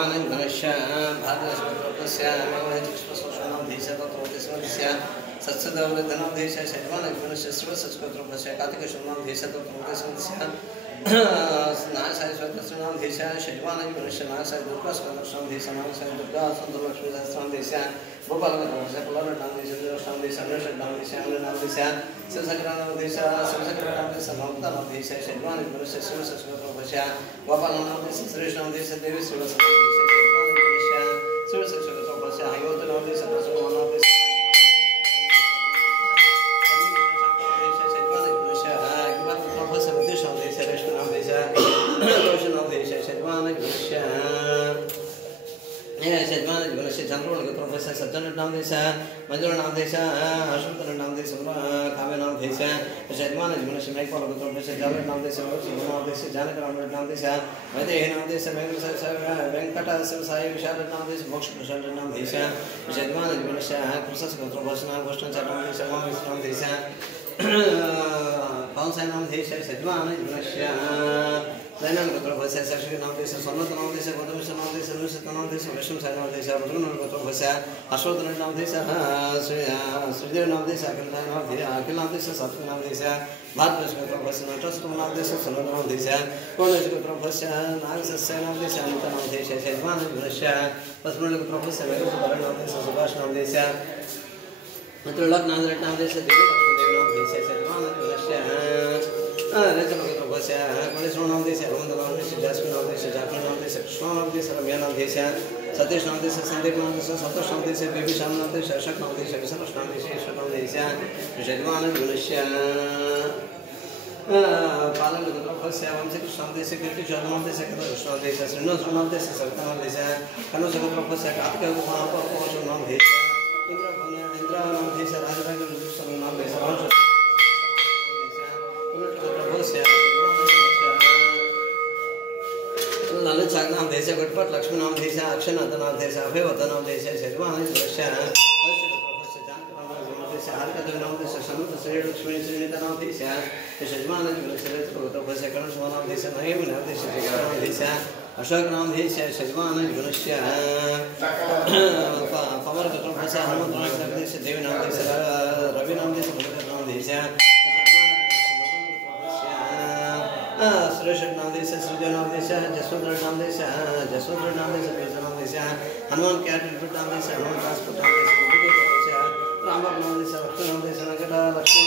शैवान गणेश भागवस्य सत्सदवृद्धनाधीश शैवान गणेश सर्वसत्सुपस्य कार्तिक शुभनाधीश नागसायस्वतनाधीश शैवान गणेश नागसाय दुर्गा स्कंदनाधीश नागसाय दुर्गा सुंदर लक्ष्मी सहस्रनाधीश गोपाल नाधीश नाधीश अनुषनाधीश अनुनाधीश शिवसक्रानाधीश शिवसक्रानाधीश नवतानाधीश शैवान गणेश सर्वसत्सुपस्य गोपाल नाधीश श्रीनाधीश देवी शिवसनाधीश शैवान Ganesh सर्वसत्सुपस्य हयोतनाधीश प्रसन्नाधीश Professor Sajjan Namdesa, Major Namdesa, Ashwin Namdesa, Kame Namdesa, Shadman is Munish Michael, Professor Javid Namdesa, Namdesa, Janet Namdesa, Made Namdesa, Venkata Sai, Shad Namdesa, Mox Prasad Namdesa, Shadman is Munish, Process Controversial Question Namdesa, Namdesa, Pansai Namdesa, Shadman is Munish. Then Professor Sashi Namdesa, Sonata Namdesa, Godamisha Namdesa, Lusita Namdesa, Vishnu Namdesa, Bruno Professor, Ashwin Namdesa, Sridhar Namdesa, Akil Namdesa, Safi Namdesa, Bhatas Professor, Trust Namdesa, Sonata Namdesa, College Professor, Nagasa Namdesa, Anita Namdesa, Shedman, Russia, Pasmal Professor, Namdesa, Subash Namdesa, Matulak Nazar Namdesa, Namdesa, Shedman, Russia. Police Namdesa, Rundalamis, Jasmine Namdesa, Jacqueline Namdesa, Krishna Namdesa, Ramya Namdesa, Satish Namdesa, Sandeep Namdesa, Santosh Namdesa, Baby Sham Namdesa, Shak Namdesa, Visarosh Namdesa, Ishwar Namdesa, Shadman Gunisha, Palan Professor, Vamsi Krishna Namdesa, Kirti Shad Namdesa, Krishna Namdesa, Srinos Namdesa, Sarta Namdesa, Kanos Professor, Katika Papa, Posho Namdesa, Indra Namdesa, Rajaraga Namdesa, Lalit Sagna Desa, Gutpat, Lakshmi Namdesa, Akshan Adhanadesa, Abhivatanamdesa, Shadwan Russia, Professor Janka Harkata Namdesa, Samuta Sri Lakshmi Srinithanamdesa, Shadwan Professor Kanaswanamdesa, Naim Namdesa, Ashok Namdesa, Shadwan Russia, Power Professor Hanuman Namdesa, Devi Namdesa, Ravi Namdesa, Namdesa. Suresh Namdesa, Sridhar Namdesa, Jaswandra Namdesa, Jaswandra Namdesa, Pesa Namdesa, Hanuman Cattle Put Namdesa, Hanuman Transport Namdesa, Rama Namdesa, Lakshmi Namdesa, Nagada, Lakshmi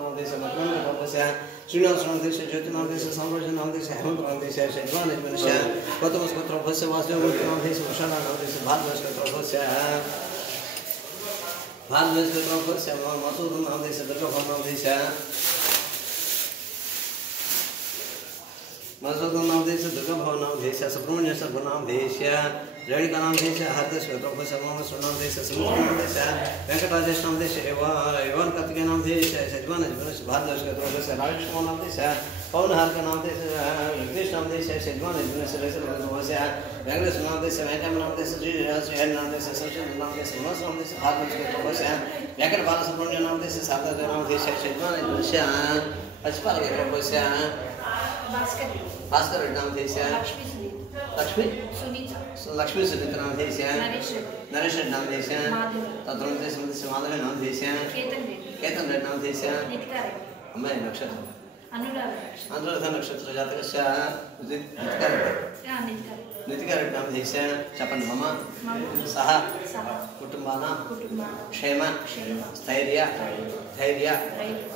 Namdesa, Matman Namdesa, Srinas Namdesa, Jyoti Namdesa, Samrajan Namdesa, Hemant Namdesa, Shadwan Namdesa, Gautam Professor Vasudeva Namdesa, Vashana Namdesa, Bhadras Professor, Bhadras Professor, Mathur Namdesa, Durga Namdesa, Mazudam Namdesa, Durga Namdesa, Subramanya Namdesa, Redika Namdesa, Hardis Professor Mohammed Namdesa, Sumit Namdesa, Venkatajesh Namdesa, Evan Katika Namdesa, Shadwan is Bhadas Professor Rajesh Namdesa, Pawan Harka Namdesa, Krish Namdesa, Shadwan is Professor Venkatash Namdesa, Venkam Namdesa, Jiri Namdesa, Social Namdesa, Mas Namdesa, Bhadas Professor Venkata Bala Subramanya Namdesa, Sata Namdesa, Shadwan is Ashpal Professor. Bhaskar Namdesa, Lakshmi Sunita Namdesa, Naresh Namdesa, Tadramdesa Madhavi Namdesa, Ketan Namdesa, Amay Nakshatra, Anuradha Nakshatra Jatakasya, Nitika Namdesa, Chapan Mama, Saha, Kutumbana, Shema, Stairya, Thairya,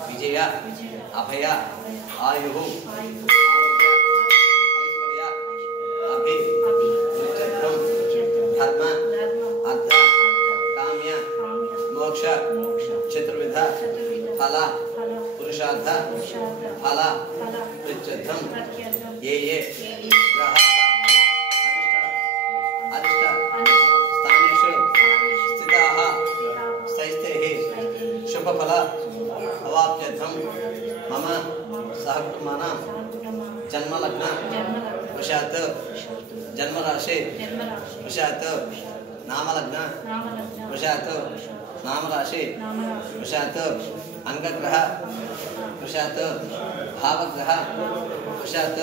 Vijaya, Abhaya, Ayuhu, Dharma, Adha, Kamya, Moksha, Chitravidha, Phala, Purushadha, Phala, Prichatham, Ye, Graha, Arishta, Staneshu, Stitaha, Staistehi, Shubhaphala, Avapyatham, Mama, Sahakutumana, Janma Lagna, Vashat, Janma Rashi, Vashat, Nama Lagna, Vashat, Nama Rashi, Vashat, Angagraha, Vashat, Bhavagraha, Vashat,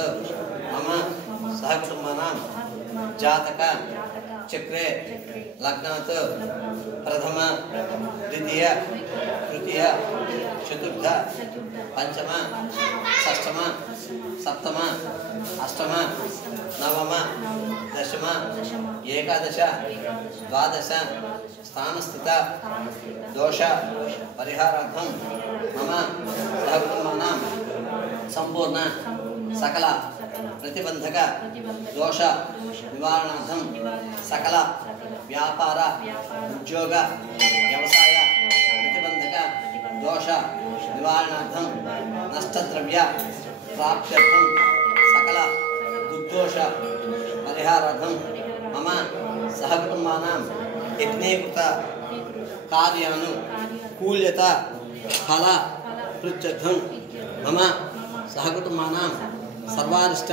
Mama, सह कुटुंबानां जातक चक्रे लग्नात् प्रथम द्वितीय तृतीय चतुर्थ पंचम षष्ठम सप्तम अष्टम नवम दशम एकादश द्वादश स्थानस्थित दोष परिहारार्थं मम सहकुटुंबानां संपूर्ण सकल प्रतिबंधक दोष निवारणार्थं सकल व्यापार उद्योग व्यवसाय प्रतिबंधक दोष निवारणार्थं नष्टद्रव्य प्राप्त्यर्थं सकल दुर्दोष परिहारार्थं मम सहकुटुंबानां यज्ञकृत कार्यानुकूल्यता फल पृच्छर्थं मम सहकुटुंबानां सर्वारिष्ट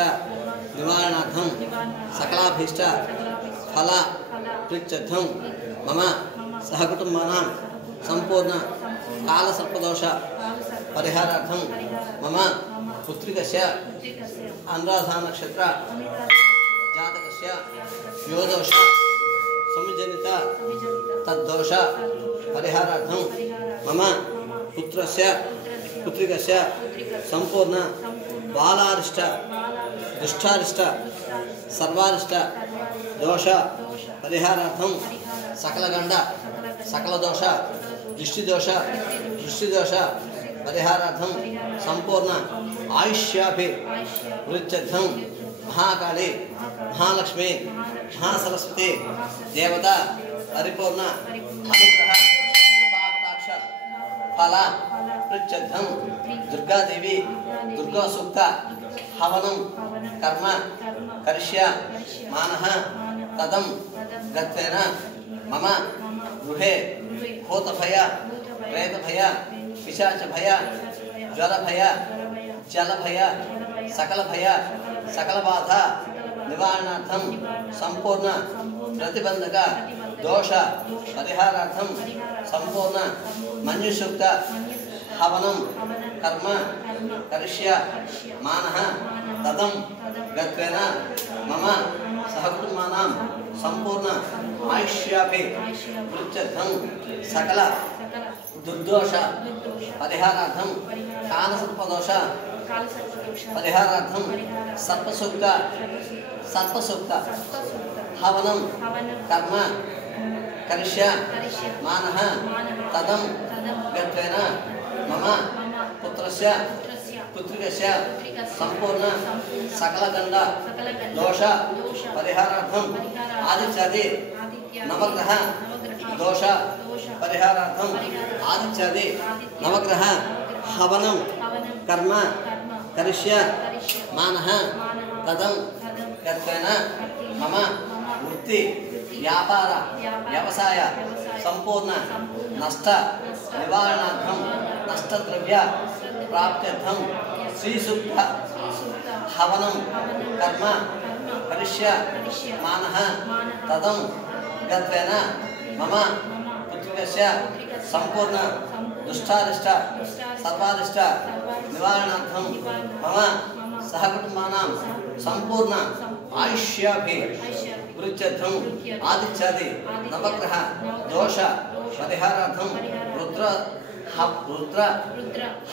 निवारणार्थं सकलाभीष्ट फल पृच्छर्थं मम सहकुटुंबानां संपूर्ण कालसर्पदोष परिहारार्थं मम पुत्रिकस्य अनुराधा नक्षत्र जातकस्य योदोष समिजनित तद्दोष परिहारार्थं मम पुत्रस्य पुत्रिकस्य संपूर्ण बालारिष्ट दुष्टारिष्ट सर्वारिष्ट दोष परिहारार्थं सकलगंड सकलदोष दृष्टिदोष परिहारार्थं संपूर्ण आयुष्याभिवृद्ध्यर्थं महाकाली महालक्ष्मी महासरस्वती देवता परिपूर्ण अनुग्रह कृपाकटाक्ष फल पृच्छद्धं दुर्गा देवी दुर्गा सूक्त हवनं कर्म करिष्य मानः तदं गत्वेन मम गृहे भूतभय प्रेतभय पिशाचभय ज्वरभय जलभय सकलभय सकलबाधा निवारणार्थं संपूर्ण प्रतिबंधक दोष परिहारार्थं संपूर्ण मन्युसूक्त हवनं कर्म करिष्य मानः तदं गत्वेन मम सहकुटुंबानां संपूर्ण आयुष्याभिवृद्ध्यर्थं सकल दुर्दोष परिहारार्थं कालसर्पदोष परिहारार्थं सर्पसूक्त हवनं कर्म करिष्य मानः तदं गत्वेन मम पुत्रस्य पुत्रिकस्य संपूर्ण सकलगंड दोष परिहारार्थं आदित्यादि नवग्रह दोष परिहारार्थं आदित्यादि नवग्रह हवनं कर्म करिष्य मानः तदं गत्वेन मम वृत्ति व्यापार व्यवसाय संपूर्ण नष्ट निवारणार्थं नष्टद्रव्य प्राप्त्यर्थं श्रीसूक्त हवनं कर्म करिष्य मानः तदं गत्वेन मम पुत्रिकस्य संपूर्ण दुष्टारिष्ट सर्वारिष्ट निवारणार्थं मम सहकुटुंबानां संपूर्ण आयुष्याभिवृद्ध्यर्थं आदित्यादि नवग्रह दोष परिहारार्थं रुद्र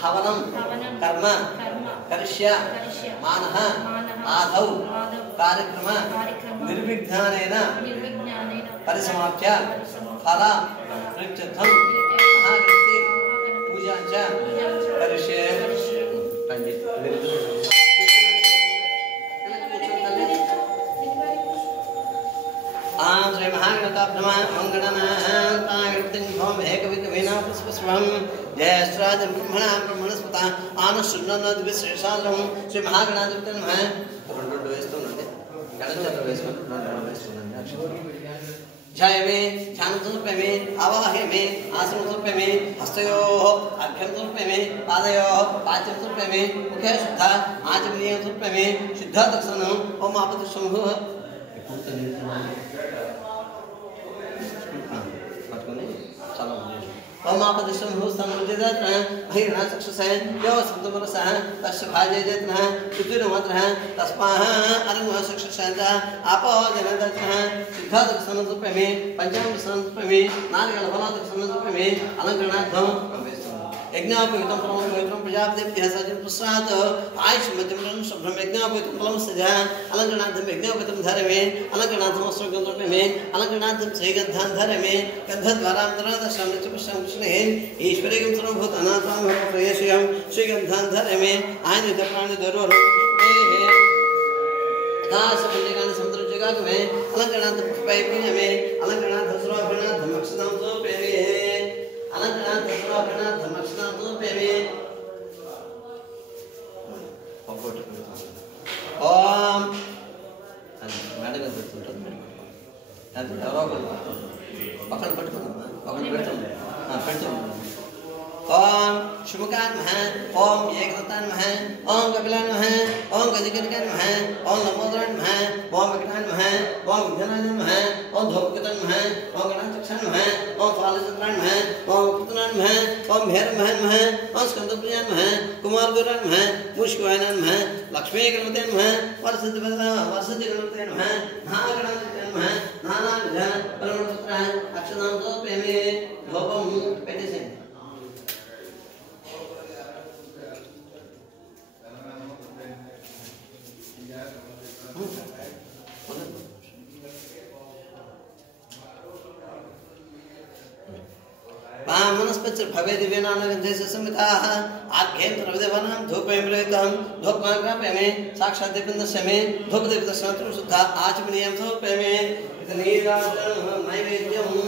हवनं कर्म करिष्य मानः आदौ कार्यक्रम निर्विघ्नेन परिसमाप्य फल पृच्छद्धं महागणपति पूजा च करिष्ये आं श्री महागणपताभ्यः मंगणनाथागणपतिं भवं एकविकविना पुष्पस्वं जयस्राजं ब्रह्मणस्पता आनशुन्नद्विश्रेषालं श्री महागणाधिपते नमः రెండు వేస్తుండండి గణచంద్ర వేసుకుంటే जय मे ध्यान समर्पय मे आवाह्य मे आसन समर्पय मे हस्तयोः अर्घ्यं समर्पय मे पादयोः पाद्यं समर्पय मे मुखे शुद्ध आचमनीयं समर्पय मे शुद्ध दर्शनम् ओम आपतिशंभुः पట్టుకొని చాలా ओमापदिशं भूस्तमोजिदत्रः अहिरणाचक्षुषः यो सप्तमरसः तस्य भाजयजत्नः पृथ्वीर्मात्रः तस्माः अरण्यचक्षुषः आपो जनदत्रः सिद्धादर्शनरूपमे पंचामृतसनरूपमे नारिकेलफलादर्शनरूपमे अलङ्करणार्थं यज्ञापवितं परमं पवित्रं प्रजापतिभ्यः सजं प्रसाद आयुष्मत्यं शुभ्रं यज्ञापवितं फलं सजा अलङ्करणार्थं यज्ञापवितं धरमे अलङ्करणार्थं वस्त्रगन्धर्पमे अलङ्करणार्थं श्रीगन्धान् धरमे गन्धद्वारान्तरदशं नित्यपुष्पं कृष्णे ईश्वरीं सर्वभूतानां प्रेयस्यं श्रीगन्धान् धरमे आयनितप्राणिदरोः दासपण्डिकानि समुद्रजगागमे अलङ्करणार्थं पुष्पैपुण्यमे अलङ्करणार्थं सर्वाभरणार्थं अक्षतां सोपेमे अलंकरणार्थं सर्वाभरणार्थं अक्षतां सोपेमे ओम మేడం పెడుతుంటారు అది ఎవరో పక్కన పెట్టుకున్నామా పక్కన పెడుతున్నాం ओम शुभकान नमः ओम एकदत्तान नमः ओम कपिलान नमः ओम गजकनिकान नमः ओम लंबोदरान नमः ओम विकटान नमः ओम विघ्नान नमः ओम धूपकृतान नमः ओम गणाचक्षान नमः ओम फालचंद्रान नमः ओम कृतनान नमः ओम भैरवमहान नमः ओम स्कंदप्रियान नमः कुमारगुरान नमः मुष्कवायनान नमः लक्ष्मी गणपते नमः वरसति गणपते नमः महागणाधिपते नमः नानाविध परमपुत्रः अक्षतां सोपेमे धूपं पेटिसे मनस्पच भवे दिव्यनानगन्धेषु संहिताः आख्येन सर्वदेवानां धूपमेमृतं धूपमाग्रापयामि साक्षात् दीपन्दस्य मे धूपदीपदर्शनार्थं शुद्धा आचमनीयं समर्पयामि इति नीराजनं नैवेद्यम्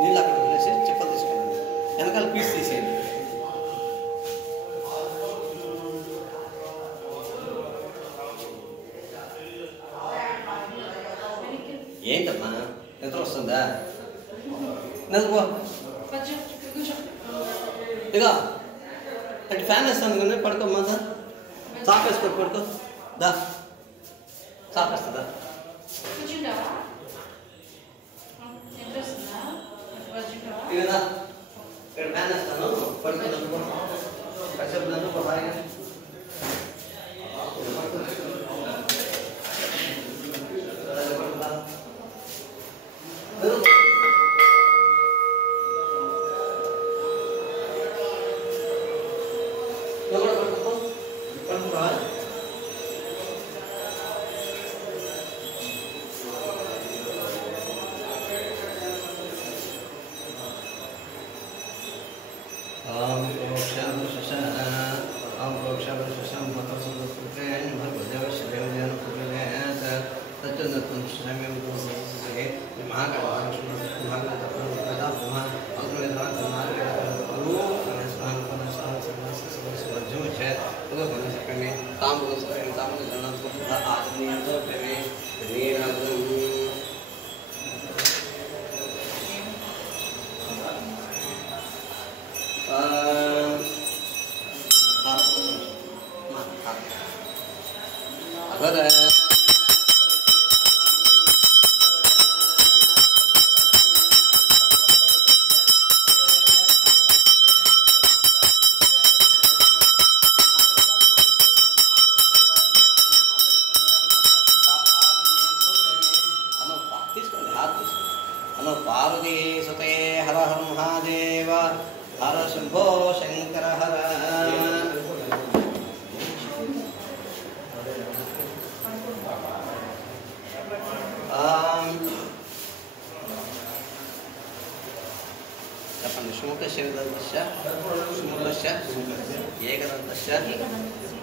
నీళ్ళు అక్కడ వదిలేసి చెప్పలు తీసుకోండి వెనకాల పీస్ తీసేయండి ఏంటమ్మా నిద్ర వస్తుందా నిద్రపో ఇక అటు ఫ్యాన్ వేస్తాను కానీ పడుకోమ్మా దా చాప్ వేసుకో పడుకో దా చాప్ వేస్తుందా ఇదా ఇక్కడ ఫ్యాన్ వేస్తాను పడుకో కాసేపు నన్ను బాగా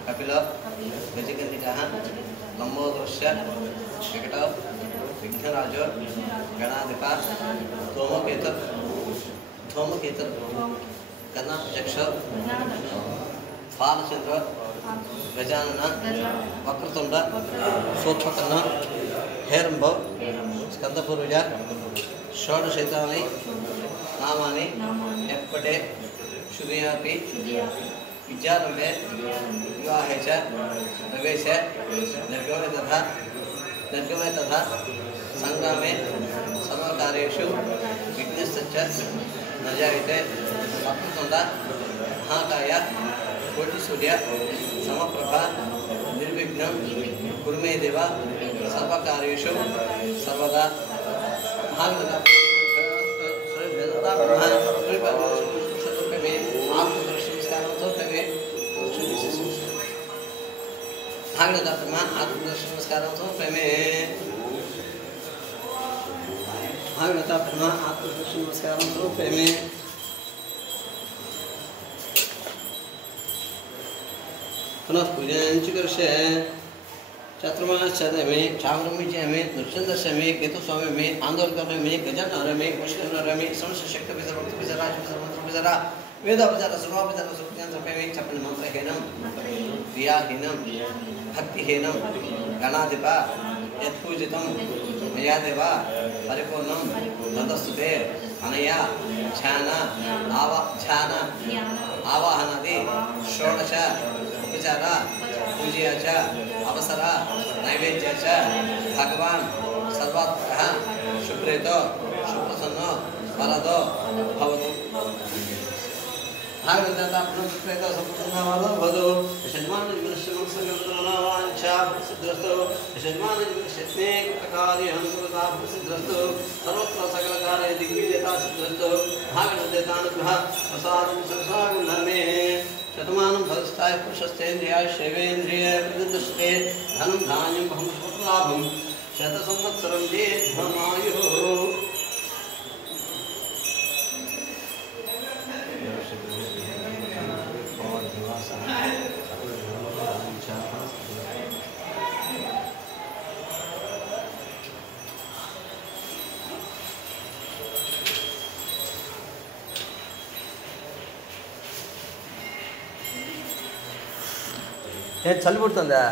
कपिलो गजकन्निकः लम्बोदरस्य विकटो विघ्नराजो गणाधिप धूमकेतुर् गणाध्यक्ष फालचंद्र गजानन वक्रतुंड सूक्ष्मकर्ण हेरंब स्कंदपूर्वज षोडशैतानि नामानि एप्पटे शुभियापि विचारम्भे विवाहे च प्रवेशे निर्गमे तथा संग्रामे सर्वकार्येषु विघ्नश्च न जायते वक्रतुण्ड महाकाय कोटिसूर्य समप्रभा निर्विघ्नं कुरु मे देव सर्वकार्येषु सर्वदा पुनः पूजन चिकर्षे चतुर्माश्चर्य चावरमी दुष्चंद्र में केतु स्वामी में आंदोलन में गजन में पुष्कर में समस्त शक्ति विजरा वेदापचार सर्वापचार सुखयंत्र में चपन मंत्रहीनम क्रियाहीनम भक्तिहीनम गणाधिप यत्पूजितं मया देव परिपूर्णं तदस्तुते अनया ध्यान आवाहनादि षोडश उपचार पूजया च अवसर नैवेद्य च भगवान सर्वात्मकः शुभ्रेतो शुभप्रसन्नो वरदो भवतु भागवता प्रणुप्रेतो संपूर्ण वरदो भवतु यजमान विनश्यमंसगतनावांचा प्रसिद्धस्तु यजमान विनश्यत्ने कार्यं कुरुता प्रसिद्धस्तु सर्वत्र सकलकार्ये दिग्विजयता सिद्धस्तु भागवतेतानुग्रह प्रसादं संसागुणमे शतमानं भवस्ताय पुरुषस्तेन्द्रियाय शैवेन्द्रिय प्रदुष्टे धनं धान्यं बहु सुखलाभं शतसंवत्सरं दीर्घमायुः చలి పుడుతుందా